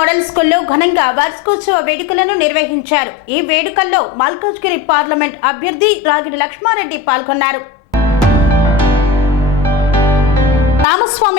Model స్కూల్లో ఘనంగా వార్షికోత్సవ వేడుకలను నిర్వహించారు. ఈ వేడుకల్లో మల్కాజ్గిరి పార్లమెంట్ అభ్యర్థి రాగిడి లక్ష్మారెడ్డి పాల్గొన్నారు.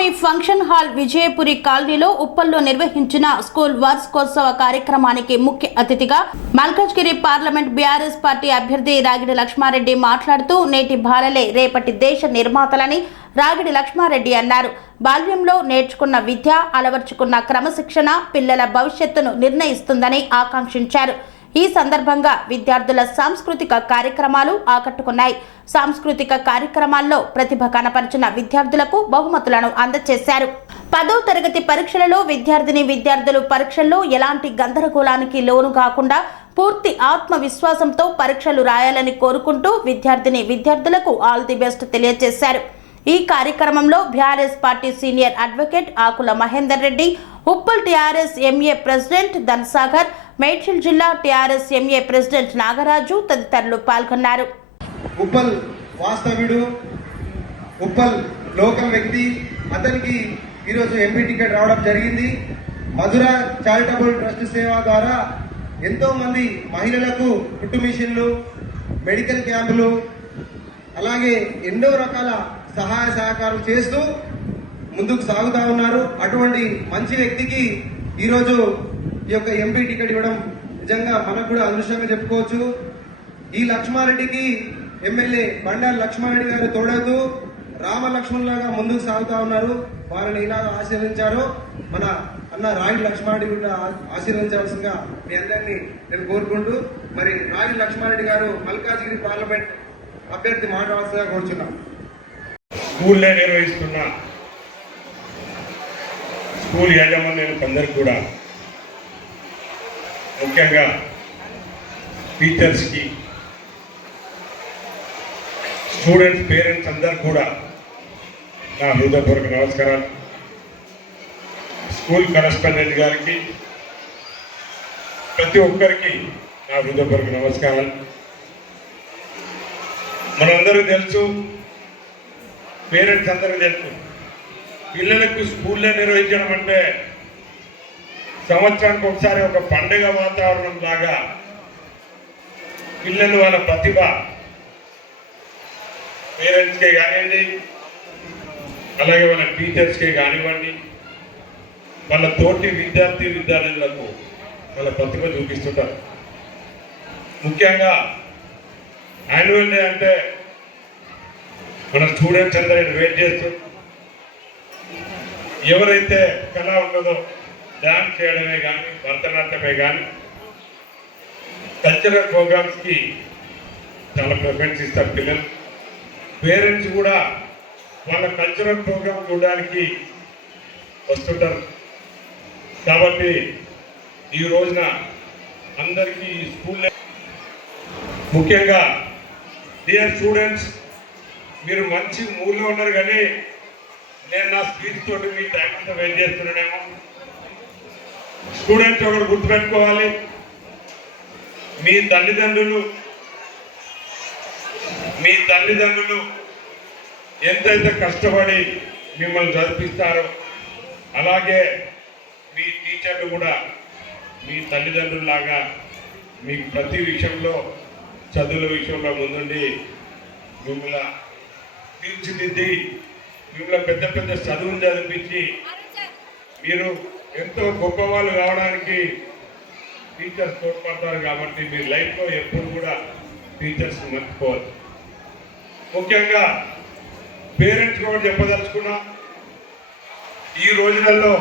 స్వామి ఫంక్షన్ హాల్ విజయపురి కాలనీలో ఉప్పల్లో నిర్వహించిన స్కూల్ వార్షికోత్సవ కార్యక్రమానికి ముఖ్య అతిథిగా మల్కాజ్గిరి పార్లమెంట్ బీఆర్ఎస్ పార్టీ అభ్యర్థి రాగిడి లక్ష్మారెడ్డి మాట్లాడుతూ నేటి బాలలే రేపటి దేశ నిర్మాతలని రాగిడి లక్ష్మారెడ్డి అన్నారు. బాల్యంలో నేర్చుకున్న విద్య అలవర్చుకున్న క్రమశిక్షణ పిల్లల భవిష్యత్తును నిర్ణయిస్తుందని ఆకాంక్షించారు. ఈ సందర్భంగా విద్యార్థుల సాంస్కృతిక కార్యక్రమాలు ఆకట్టుకున్నాయి. సాంస్కృతిక కార్యక్రమాల్లో ప్రతిభ కనపరిచిన విద్యార్థులకు బహుమతులను అందజేశారు పదో తరగతి పరీక్షలలో విద్యార్థిని విద్యార్థులు పరీక్షల్లో ఎలాంటి గందరగోళానికి లోను కాకుండా పూర్తి ఆత్మవిశ్వాసంతో పరీక్షలు రాయాలని కోరుకుంటూ విద్యార్థిని విద్యార్థులకు ఆల్ ది బెస్ట్ తెలియజేశారు. ఈ కార్యక్రమంలో BRS party senior advocate Akula Mahender Reddy Uppal TRS MA president Dhansagar Medchal జిల్లా టీఆర్ఎస్ ఎంఏ ప్రెసిడెంట్ నాగరాజు తదితరులు పాల్గొన్నారు. ఉప్పల్ వాస్తవ్యుడు ఉప్పల్ లోకల్ వ్యక్తి. అతనికి ఈరోజు ఎంపీ టికెట్ రావడం జరిగింది. మధుర చారిటబుల్ ట్రస్ట్ సేవ ద్వారా ఎంతో మంది మహిళలకు కుట్టు మిషన్లు మెడికల్ క్యాంపులు అలాగే ఎన్నో రకాల సహాయ సహకారం చేస్తూ ముందుకు సాగుతా ఉన్నారు. అటువంటి మంచి వ్యక్తికి ఈరోజు ఈ యొక్క ఎంపీ టికెట్ ఇవ్వడం నిజంగా మనకు కూడా అదృష్టంగా చెప్పుకోవచ్చు. ఈ లక్ష్మారెడ్డికి ఎమ్మెల్యే బండారు లక్ష్మారెడ్డి గారు తోడవుతూ రామలక్ష్మణులాగా ముందుకు సాగుతా ఉన్నారు. వారిని ఇలా ఆశీర్వించారు మన అన్న రాగి లక్ష్మారెడ్డి కూడా ఆ- ఆశీర్వదించవలసిందిగా మీ అందరినీ నేను కోరుకుంటూ మరి రాగి లక్ష్మారెడ్డి గారు మల్కాజ్గిరి పార్లమెంట్ అభ్యర్థి మాట్లాడాల్సిందిగా కోరుచున్నాం. స్కూల్లో నిర్వహిస్తున్న స్కూల్ యాజమాన్యానికి అందరికీ కూడా ముఖ్యంగా టీచర్స్కి స్టూడెంట్స్ పేరెంట్స్ అందరు కూడా నా హృదయపూర్వక నమస్కారాలు. స్కూల్ కరస్పాండెంట్ గారికి ప్రతి ఒక్కరికి నా హృదయపూర్వక నమస్కారాలు. మనందరూ తెలుసు పేరెంట్స్ అందరూ తెలుసు పిల్లలకు స్కూల్లో నిర్వహించడం అంటే సంవత్సరానికి ఒకసారి ఒక పండుగ వాతావరణం లాగా పిల్లలు వాళ్ళ ప్రతిభ పేరెంట్స్కే కానివ్వండి అలాగే వాళ్ళ టీచర్స్కే కానివ్వండి వాళ్ళ తోటి విద్యార్థి విద్యార్థులకు వాళ్ళ ప్రతిభ చూపిస్తుంటారు. ముఖ్యంగా యాన్యువల్ డే అంటే మన స్టూడెంట్స్ అందరిని వెయిట్ చేస్తూ ఎవరైతే కళ ఉండదో డ్యాన్స్ చేయడమే కానీ భరతనాట్యమే కానీ కల్చరల్ ప్రోగ్రామ్స్కి చాలా ప్రిఫరెన్స్ ఇస్తారు పిల్లలు. పేరెంట్స్ కూడా వాళ్ళ కల్చరల్ ప్రోగ్రామ్ చూడడానికి వస్తుంటారు. కాబట్టి ఈ రోజున అందరికీ ఈ స్కూల్లో ముఖ్యంగా డియర్ స్టూడెంట్స్ మీరు మంచి మూడ్లో ఉన్నారు కానీ నేను నా స్పీచ్ తోటి మీ టైం అంతా వెయిట్ చేస్తున్నానేమో. స్టూడెంట్స్ ఒకరు గుర్తుపెట్టుకోవాలి. మీ తల్లిదండ్రులు మీ తల్లిదండ్రులు ఎంతైతే కష్టపడి మిమ్మల్ని చదివిస్తారో అలాగే మీ టీచర్లు కూడా మీ తల్లిదండ్రులాగా మీకు ప్రతి విషయంలో చదువుల విషయంలో ముందుండి మిమ్మల్ని తీర్చిదిద్ది మిమ్మల్ని పెద్ద పెద్ద చదువులు చదివించి మీరు ఎంతో గొప్పవాళ్ళు కావడానికి టీచర్స్ తోడ్పడతారు కాబట్టి మీ లైఫ్లో ఎప్పుడు కూడా టీచర్స్ మర్చిపోవద్దు. ముఖ్యంగా పేరెంట్స్ కూడా చెప్పదలుచుకున్నా ఈ రోజులలో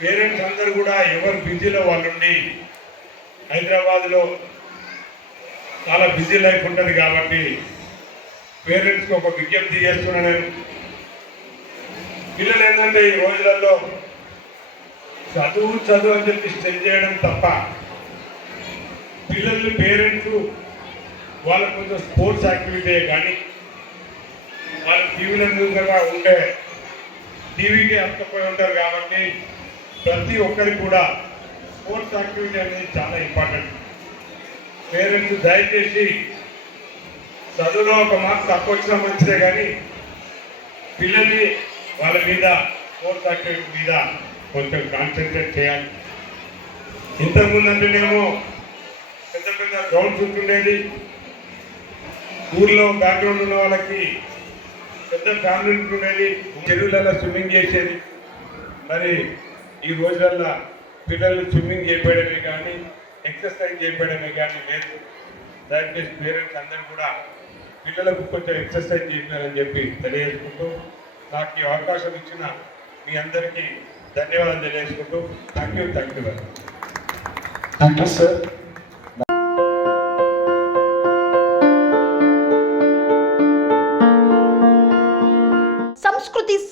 పేరెంట్స్ అందరూ కూడా ఎవరు బిజీలో వాళ్ళుండి హైదరాబాద్లో చాలా బిజీ లైఫ్ ఉంటుంది కాబట్టి పేరెంట్స్కి ఒక విజ్ఞప్తి చేస్తున్నా నేను. పిల్లలు ఏంటంటే ఈ రోజులలో చదువు చదువు అని చెప్పి స్టెల్ చేయడం తప్ప పిల్లలు పేరెంట్స్ వాళ్ళకు కొంచెం స్పోర్ట్స్ యాక్టివిటీ కానీ వాళ్ళ టీవీల ముందుగా ఉంటే టీవీకి అత్తపోయి ఉంటారు కాబట్టి ప్రతి ఒక్కరికి కూడా స్పోర్ట్స్ యాక్టివిటీ అనేది చాలా ఇంపార్టెంట్. పేరెంట్స్ దయచేసి చదువులో ఒక మార్క్ తక్కువ వచ్చినా మంచిదే కానీ పిల్లల్ని వాళ్ళ మీద స్పోర్ట్స్ యాక్టివిటీ మీద కొంచెం కాన్సన్ట్రేట్ చేయాలి. ఇంతకుముందు అంటేనేమో పెద్ద పెద్ద గ్రౌండ్స్ ఉంటుండేది. ఊర్లో బ్యాక్గ్రౌండ్ ఉన్న వాళ్ళకి పెద్ద ఫ్యామిలీ ఉంటుండేది. చెరువులలో స్విమ్మింగ్ చేసేది. మరి ఈ రోజులల్లో పిల్లలు స్విమ్మింగ్ చేయడమే కానీ ఎక్సర్సైజ్ చేయడమే కానీ లేదు. దయచేసి పేరెంట్స్ అందరూ కూడా పిల్లలకు కొంచెం ఎక్సర్సైజ్ చేయాలని చెప్పి తెలియజేసుకుంటూ నాకు ఈ అవకాశం ఇచ్చిన మీ అందరికీ ధన్యవాదాలు తెలియజేసుకుంటూ thank you thank you thank you sir సంస్కృతి